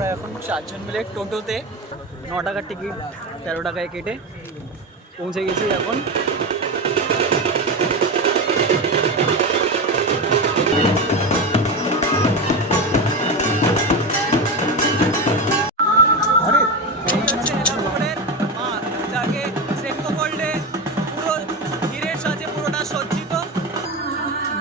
আমরা এখন 4 জন মিলে টোটোতে 9 টাকার টিকিট 13 টাকায় কেটে পৌঁছে গেছি এখন।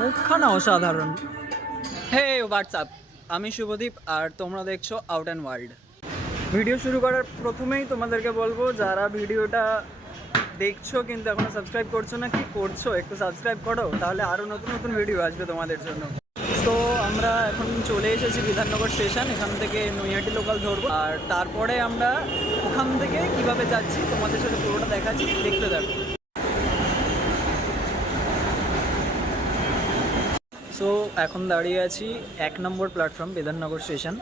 মুখখানা অসাধারণ। হে হোয়াটসঅ্যাপ, আমি শুভদীপ আর তোমরা দেখছো আউট অ্যান্ড ওয়ার্ল্ড। ভিডিও শুরু করার প্রথমেই তোমাদেরকে বলবো, যারা ভিডিওটা দেখছো কিন্তু এখনো সাবস্ক্রাইব করছো না, কি করছো? একটু সাবস্ক্রাইব করো, তাহলে আরও নতুন নতুন ভিডিও আসবে তোমাদের জন্য। তো আমরা এখন চলে এসেছি বিধাননগর স্টেশন, এখান থেকে নৈহাটি লোকাল ধরবো, আর তারপরে আমরা ওখান থেকে কিভাবে যাচ্ছি তোমাদের সাথে পুরোটা দেখাচ্ছি, দেখতে থাকো। সো এখন দাঁড়িয়ে আছি 1 নম্বর প্ল্যাটফর্ম বিধাননগর স্টেশন।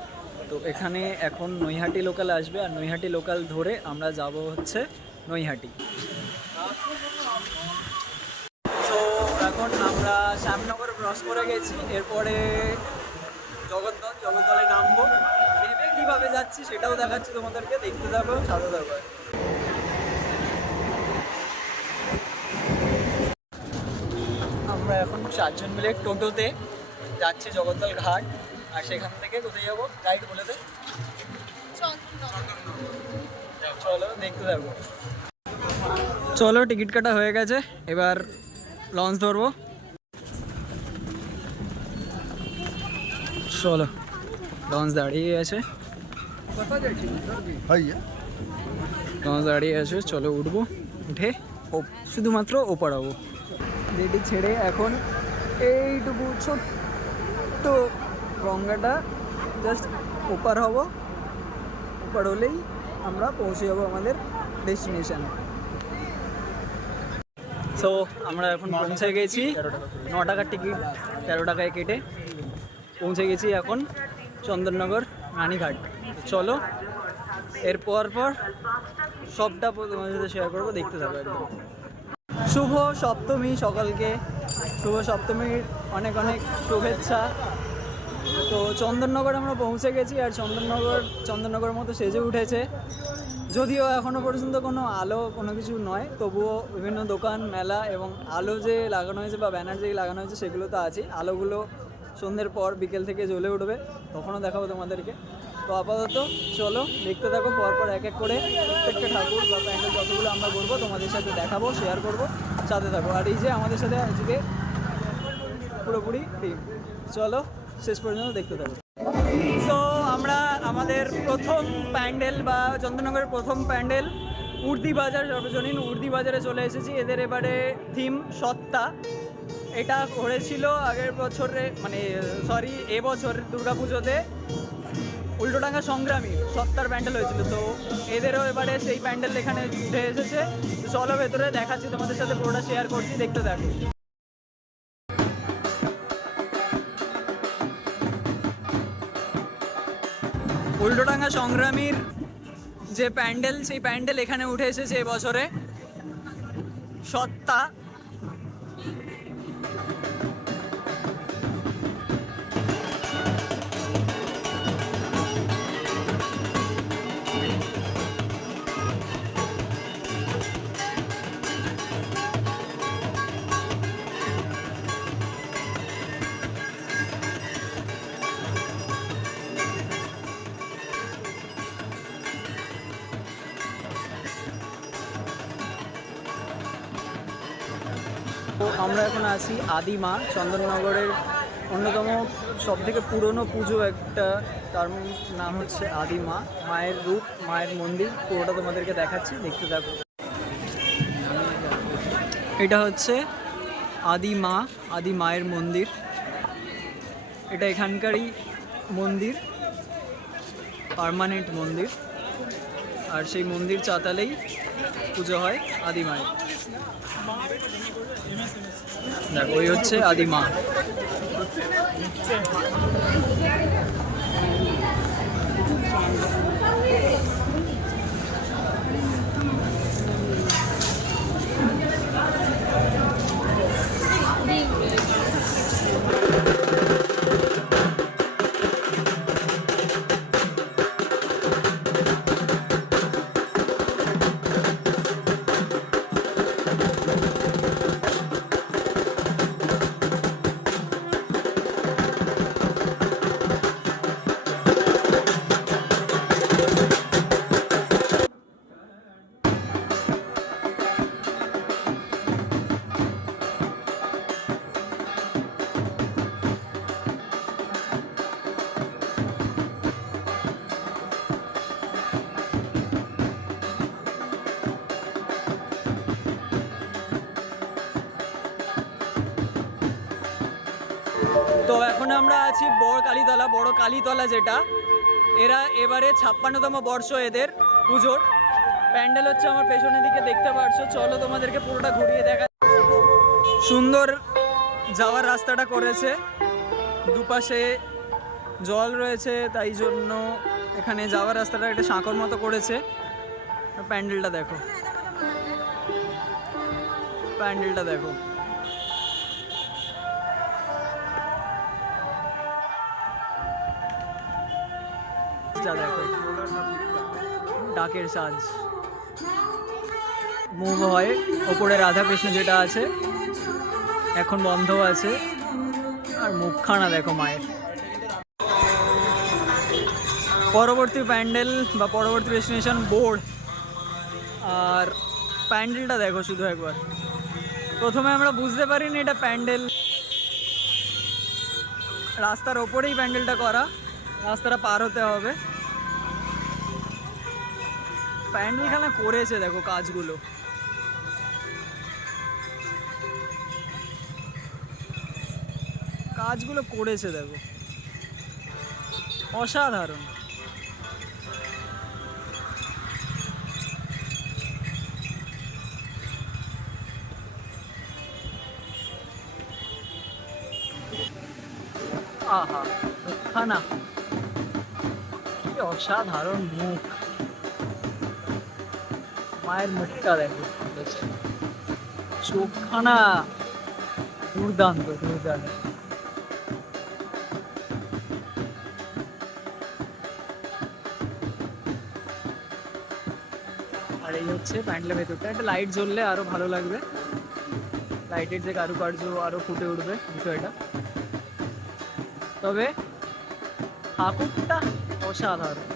তো এখানে এখন নৈহাটি লোকাল আসবে, আর নৈহাটি লোকাল ধরে আমরা যাব হচ্ছে নৈহাটি। সো এখন আমরা শ্যামনগর ক্রস করে গেছি, এরপরে জগদ্দলে নামবো। নেমে কীভাবে যাচ্ছি সেটাও দেখাচ্ছি তোমাদেরকে, দেখতে যাবো, সাথে থাকবো। আমরা এখন 4 জন মিলে টোটোতে যাচ্ছি জগদ্দল ঘাট, আর সেখান থেকে কোথায় যাবো গাইড বলে দে। চলো দেখতে থাকবো। চলো টিকিট কাটা হয়ে গেছে, এবার লঞ্চ ধরবো। চলো লঞ্চ দাঁড়িয়ে আছে, লঞ্চ দাঁড়িয়ে আছে, চলো উঠবো। উঠে শুধুমাত্র ওপার হবো। রেডি ছেড়ে এখন এইটুকু ছোট্ট গঙ্গাটা জাস্ট ওপার হব, ওপার হলেই আমরা পৌঁছে যাবো আমাদের ডেস্টিনেশন। সো আমরা এখন পৌঁছে গেছি, 9 টাকার টিকিট 13 টাকায় কেটে পৌঁছে গেছি এখন চন্দননগর রানীঘাট। চলো এরপর সবটা তোমাদের সাথে শেয়ার করবো, দেখতে থাকো একদম। শুভ সপ্তমী সকলকে, শুভ সপ্তমীর অনেক অনেক শুভেচ্ছা। তো চন্দননগর আমরা পৌঁছে গেছি, আর চন্দননগর মতো সেজে উঠেছে, যদিও এখনও পর্যন্ত কোনো আলো কোনো কিছু নয়, তবুও বিভিন্ন দোকান মেলা এবং আলো যে লাগানো হয়েছে বা ব্যানার যে লাগানো হয়েছে সেগুলো তো আছে। আলোগুলো সন্ধ্যের পর বিকেল থেকে জ্বলে উঠবে, তখনও দেখাবো তোমাদেরকে। তো আপাতত চলো দেখতে থাকো, পরপর এক এক করে প্রত্যেকটা ঠাকুর বা প্যান্ডেল যতগুলো আমরা করবো তোমাদের সাথে দেখাবো, শেয়ার করবো, সাথে থাকো। আর এই যে আমাদের সাথে আজকে পুরোপুরি টিম, চলো শেষ পর্যন্ত দেখতে থাকো। তো আমরা আমাদের প্রথম প্যান্ডেল বা চন্দননগরের প্রথম প্যান্ডেল উর্দি বাজার, সর্বজনীন উর্দি বাজারে চলে এসেছি। এদের এবারে থিম সত্তা। এটা করেছিল আগের বছরে, মানে এবছর দুর্গাপুজোতে উল্টোডাঙ্গা সংগ্রামী সত্তার প্যান্ডেল হয়েছিল। তো এদেরও এবারে সেই প্যান্ডেল এখানে উঠে এসেছে। চলো ভেতরে দেখাচ্ছি তোমাদের সাথে, পুরোটা শেয়ার করছি, দেখতে থাকো। উল্টোডাঙ্গা সংগ্রামীর যে প্যান্ডেল, সেই প্যান্ডেল এখানে উঠে এসেছে এবছরে, সত্তা। আমরা এখন আছি আদিমা, চন্দননগরের অন্যতম সবথেকে পুরনো পুজো একটা, তার নাম হচ্ছে আদিমা। মায়ের রূপ, মায়ের মন্দির, পুরোটা তোমাদেরকে দেখাচ্ছি, দেখতে থাকো। এটা হচ্ছে আদিমা, আদি মায়ের মন্দির। এটা এখানকারই মন্দির, পার্মানেন্ট মন্দির, আর সেই মন্দির চাতালেই পুজো হয় আদি মায়ের। দেখো ওই হচ্ছে আদি মা। তো এখন আমরা আছি বড় কালীতলা যেটা, এরা এবারে 56তম বর্ষ এদের পুজোর। প্যান্ডেল হচ্ছে আমার পেছনের দিকে দেখতে পারছো। চলো তোমাদেরকে পুরোটা ঘুরিয়ে দেখা। সুন্দর যাওয়ার রাস্তাটা করেছে, দুপাশে জল রয়েছে, তাই জন্য এখানে যাওয়ার রাস্তাটা একটা সাঁকর মতো করেছে। প্যান্ডেলটা দেখো, প্যান্ডেলটা দেখো। দেখো ডাকের সাজ মুভ হয়। ওপরে রাধা কৃষ্ণ যেটা আছে এখন বন্ধ আছে, আর মুখখানা দেখো মায়ের। পরবর্তী প্যান্ডেল বা পরবর্তী ডেস্টিনেশন বোর্ড। আর প্যান্ডেলটা দেখো শুধু একবার। প্রথমে আমরা বুঝতে পারিনি এটা প্যান্ডেল, রাস্তার ওপরেই প্যান্ডেলটা করা, রাস্তাটা পার হতে হবে। প্যান্ডেলখানা করেছে দেখো, কাজগুলো কাজগুলো করেছে দেখো, অসাধারণ। আহা মুখখানা, কি অসাধারণ মুখ, মায়ের মুখটা দেখো, চোখখানা দুর্দান্ত দুর্দান্ত। আর এই হচ্ছে প্যান্ডেলের ভেতরটা। একটা লাইট জ্বললে আরো ভালো লাগবে, লাইটের যে কারুকার্য আরো ফুটে উঠবে বিষয়টা। তবে ঠাকুরটা অসাধারণ।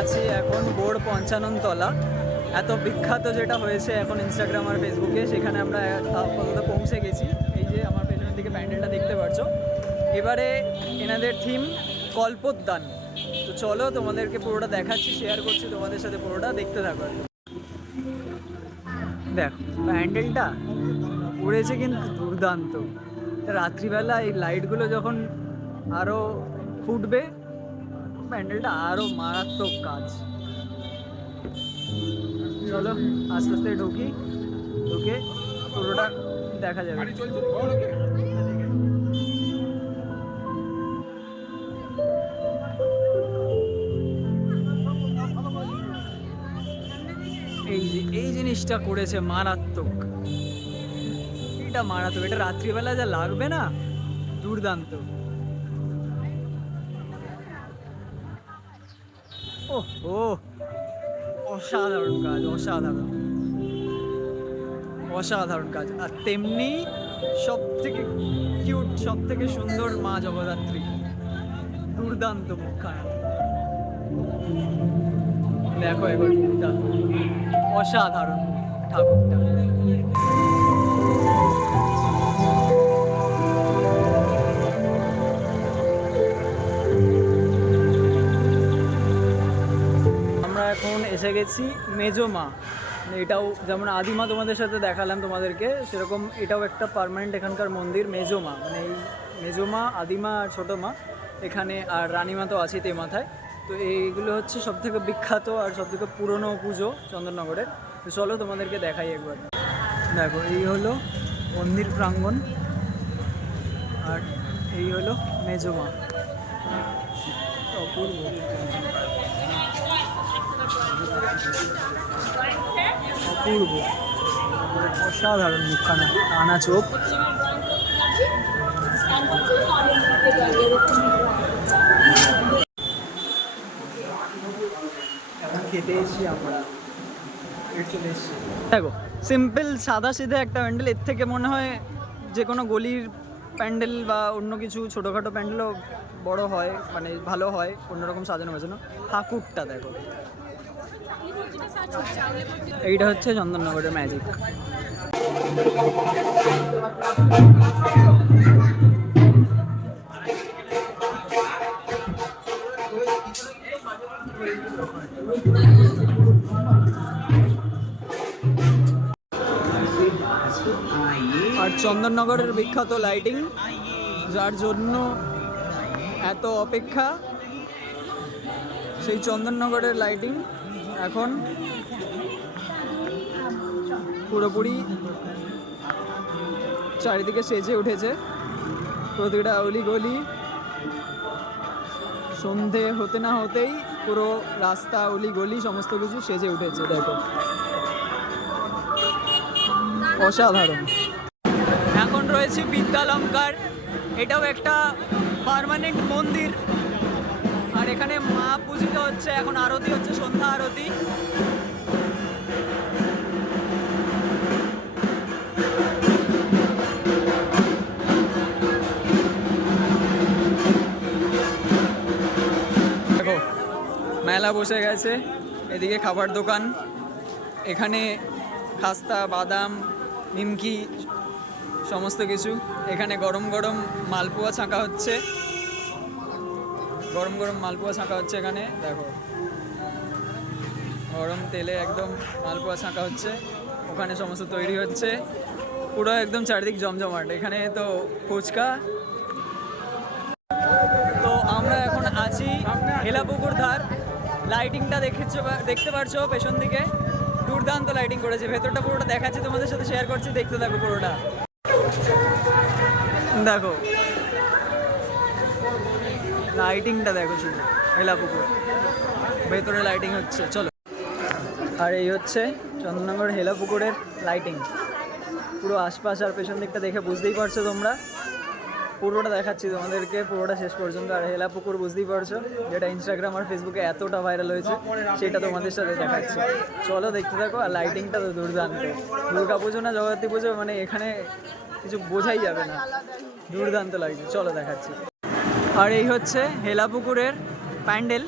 আছে এখন বোর্ড 55 তলা, এত বিখ্যাত যেটা হয়েছে এখন ইনস্টাগ্রাম আর ফেসবুকে, সেখানে আমরা আপাতত পৌঁছে গেছি। এই যে আমার পেছনের দিকে প্যান্ডেলটা দেখতে পাচ্ছ। এবারে এনাদের থিম কল্পোদ্যান। তো চলো তোমাদেরকে পুরোটা দেখাচ্ছি, শেয়ার করছি তোমাদের সাথে, পুরোটা দেখতে থাকো। দেখো প্যান্ডেলটা উড়েছে কিন্তু দুর্দান্ত। রাত্রিবেলা এই লাইটগুলো যখন আরও ফুটবে, প্যান্ডেলটা আরও মারাত্মক কাজ। চলো আস্তে আস্তে ঢুকে পুরোটা দেখা যাবে। এই জিনিসটা করেছে মারাত্মক, এটা মারাত্মক। এটা রাত্রিবেলা যা লাগবে না, দুর্দান্ত। ও অসাধারণ কাজ, অসাধারণ অসাধারণ কাজ। আর তেমনি সব থেকে কিউট, সব থেকে সুন্দর মা জগদ্ধাত্রী, দুর্দান্ত মুখখানা দেখো একবার, মুখটা অসাধারণ ঠাকুরটা। আমরা এখন এসে গেছি মেজো মা। এটাও যেমন আদিমা তোমাদের সাথে দেখালাম তোমাদেরকে, সেরকম এটাও একটা পার্মানেন্ট এখানকার মন্দির মেজো মা। মানে এই মেজো মা, আদিমা আর ছোটো মা এখানে, আর রানীমা তো আছে তে মাথায়। তো এইগুলো হচ্ছে সবথেকে বিখ্যাত আর সবথেকে পুরনো পুজো চন্দননগরের। তো চলো তোমাদেরকে দেখাই একবার। দেখো এই হলো মন্দির প্রাঙ্গণ, আর এই হলো মেজো মা। অপূর্ব, অপূর্ব, অসাধারণ মুখখানা, টানা চোখ। খেতে এসেছি আমরা, চলে এসেছি। দেখো সিম্পল সাদা সিধে একটা প্যান্ডেল, এর থেকে মনে হয় যে কোনো গলির প্যান্ডেল বা অন্য কিছু ছোটোখাটো প্যান্ডেলও বড় হয়, মানে ভালো হয়, অন্যরকম সাজানো বাজানো। ঠাকুরটা দেখো, এইটা হচ্ছে চন্দননগরের ম্যাজিক। আর চন্দননগরের বিখ্যাত লাইটিং যার জন্য এত অপেক্ষা, সেই চন্দননগরের লাইটিং এখন পুরোপুরি চারিদিকে সেজে উঠেছে। প্রতিটা অলিগলি সন্ধে হতে না হতেই পুরো রাস্তা অলিগলি সমস্ত কিছু সেজে উঠেছে। দেখো, অসাধারণ। এখন রয়েছে বিদ্যালঙ্কার, এটাও একটা পার্মানেন্ট মন্দির। আর এখানে মা পূজিত হচ্ছে, এখন আরতি হচ্ছে, সন্ধ্যা আরতি। দেখো, মেলা বসে গেছে, এদিকে খাবার দোকান, এখানে খাস্তা, বাদাম, নিমকি সমস্ত কিছু। এখানে গরম গরম মালপোয়া ছাঁকা হচ্ছে, গরম গরম মালপোয়া ছাঁকা হচ্ছে। এখানে দেখো, গরম তেলে একদম মালপোয়া ছাঁকা হচ্ছে, ওখানে সমস্ত তৈরি হচ্ছে, পুরো একদম চারিদিক জমজমাট। এখানে তো ফুচকা। তো আমরা এখন আছি হেলাপুকুর ধার। লাইটিংটা দেখতে পারছো পেছন দিকে, দুর্দান্ত লাইটিং করেছে। ভেতরটা পুরোটা দেখাচ্ছি, তোমাদের সাথে শেয়ার করছি, দেখতে থাকো পুরোটা। দেখো লাইটিংটা দেখো শুধু, হেলাপুকুর ভেতরে লাইটিং হচ্ছে। চলো, আর এই হচ্ছে চন্দননগর হেলাপুকুরের লাইটিং, পুরো আশপাশ আর পেছন দিকটা দেখে বুঝতেই পারছো তোমরা। পুরোটা দেখাচ্ছি তোমাদেরকে, পুরোটা শেষ পর্যন্ত। আর হেলাপুকুর বুঝতেই পারছো, যেটা ইনস্টাগ্রাম আর ফেসবুকে এতটা ভাইরাল হয়েছে, সেটা তোমাদের সাথে দেখাচ্ছি। চলো দেখতে থাকো। আর লাইটিংটা তো দুর্দান্ত। দুর্গা পুজো না জগদ্ধাত্রী পুজো, মানে এখানে কিছু বোঝাই যাবে না, দুর্দান্ত লাগছে। চলো দেখাচ্ছি। আর এই হচ্ছে হেলাপুকুরের প্যান্ডেল,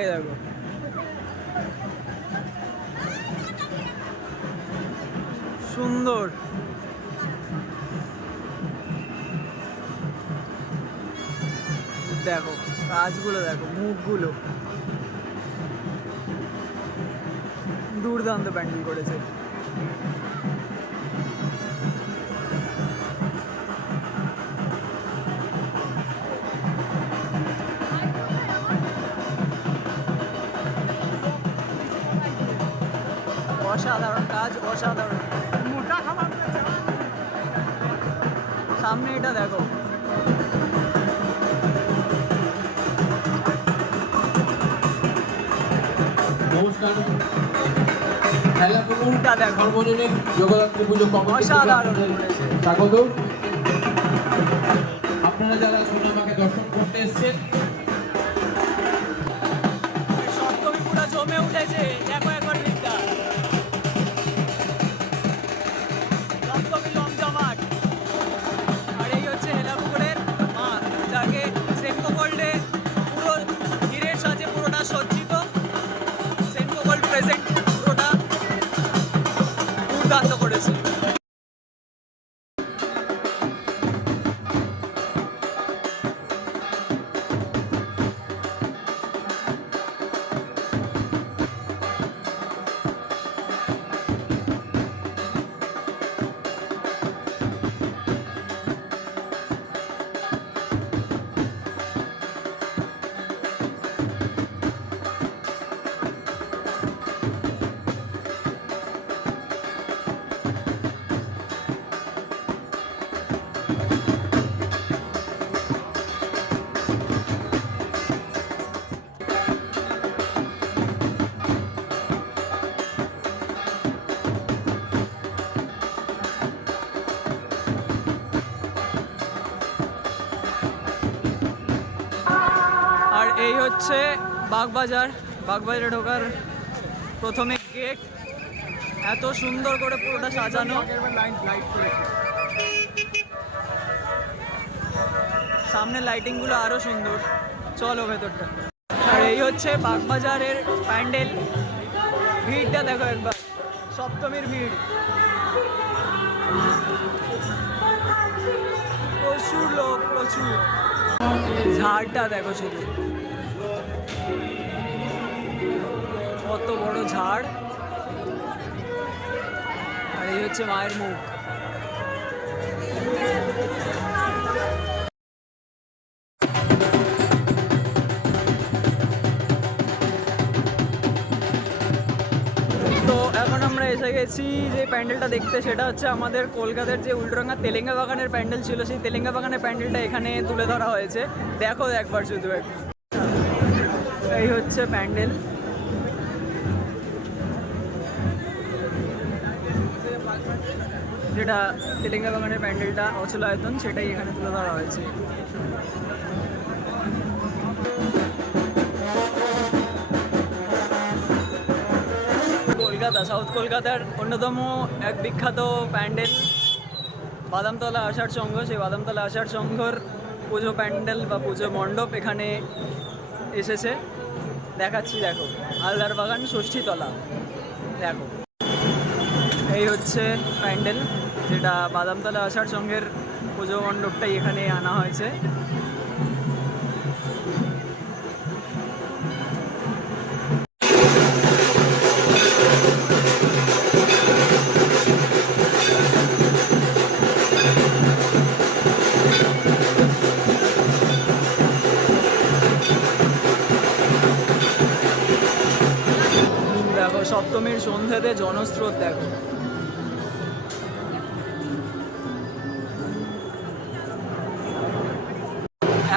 এই দেখো, সুন্দর। দেখো কাজগুলো, দেখো মুখগুলো, দুর্দান্ত প্যান্ডেল করেছে। অসাধারণ কাজ, অসাধারণ। সামনে এটা দেখো, নমস্কার, সর্বজনীন জগদ্ধাত্রী পুজো কমিটি স্বাগত। আপনারা যারা সোনামাকে দর্শন করতে এসেছেন, সপ্তমী পুরো জমে উঠেছে। দেখো একবার ভিড়টা, সপ্তমী জমজমাট। আর এই হচ্ছে হেলাপুকুরের মা, যাকে সেনকো গোল্ডে পুরো হীরের সাজে পুরোটা সজ্জিত। সেনকো গোল্ড প্রেজেন্ট পুরোটা দুর্দান্ত করেছে। আর এই হচ্ছে বাগবাজার, বাগবাজারে ঢোকার প্রথমে গেট। এত সুন্দর করে পুরোটা সাজানো, সামনে লাইটিংগুলো আরো সুন্দর। চলো ভেতরটা। আর এই হচ্ছে বাগবাজারের প্যান্ডেল। ভিড়টা দেখো একবার, সপ্তমীর ভিড়, প্রচুর লোক, প্রচুর। ঝাড়টা দেখো শুধু, কত বড় ঝাড়। আর এই হচ্ছে মায়ের মুখ। গেছি যে প্যান্ডেলটা দেখতে, সেটা হচ্ছে আমাদের কলকাতার যে উল্টোডাঙ্গা তেলেঙ্গা বাগানের প্যান্ডেল ছিল, সেই তেলেঙ্গা বাগানের প্যান্ডেলটা এখানে তুলে ধরা হয়েছে। দেখো একবার শুধু এই হচ্ছে প্যান্ডেল। যেটা তেলেঙ্গা বাগানের প্যান্ডেলটা অচলায়তন, সেটাই এখানে তুলে ধরা হয়েছে। কলকাতা, সাউথ কলকাতার অন্যতম এক বিখ্যাত প্যান্ডেল বাদামতলা আষাঢ় সংঘ। সেই বাদামতলা আষাঢ় সংঘর পুজো প্যান্ডেল বা পুজো মণ্ডপ এখানে এসেছে। দেখাচ্ছি, দেখো, হালদার বাগান ষষ্ঠীতলা। দেখো, এই হচ্ছে প্যান্ডেল, যেটা বাদামতলা আষাঢ় সংঘের পুজো মণ্ডপটাই এখানে আনা হয়েছে। দেখো, সপ্তমীর সন্ধ্যাতে জনস্রোত দেখো।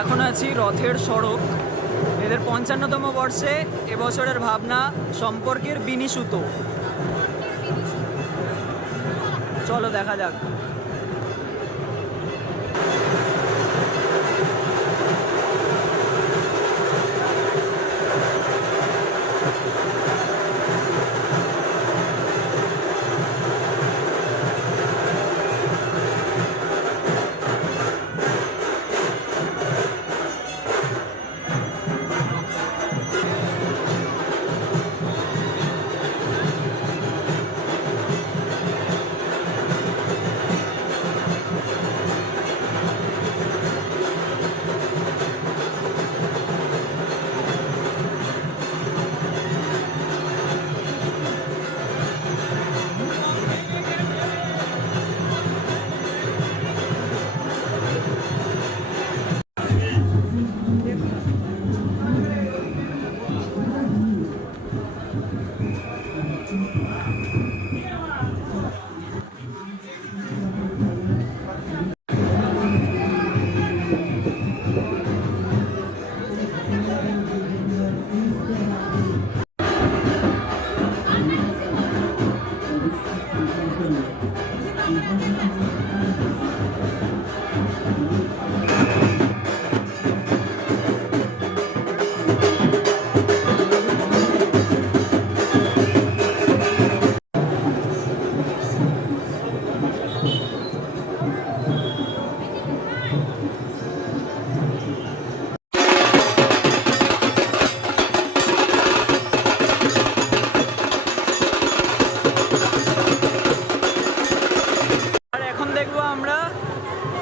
এখন আছি রথের সড়ক। এদের 55তম বর্ষে এবছরের ভাবনা সম্পর্কের বিনিসুত। চলো দেখা যাক।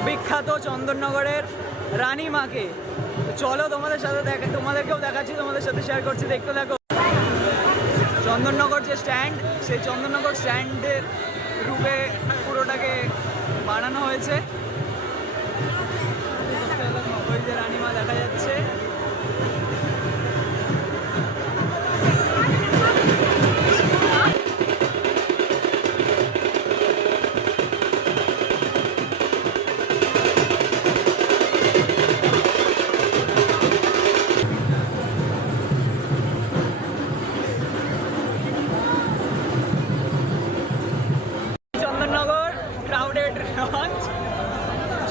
বিখ্যাত চন্দননগরের রানী মাকে। চলো তোমাদের সাথে তোমাদেরকেও দেখাচ্ছি, তোমাদের সাথে শেয়ার করছি, দেখতে থাকো। চন্দননগর যে স্ট্যান্ড, সেই চন্দননগর স্ট্যান্ডের রূপে পুরোটাকে বানানো হয়েছে। ওই যে রানীমা দেখা যাচ্ছে।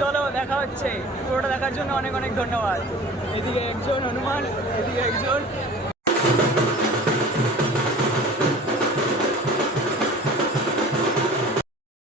চলো দেখা হচ্ছে। পুরোটা দেখার জন্য অনেক অনেক ধন্যবাদ। এদিকে একজন হনুমান, এদিকে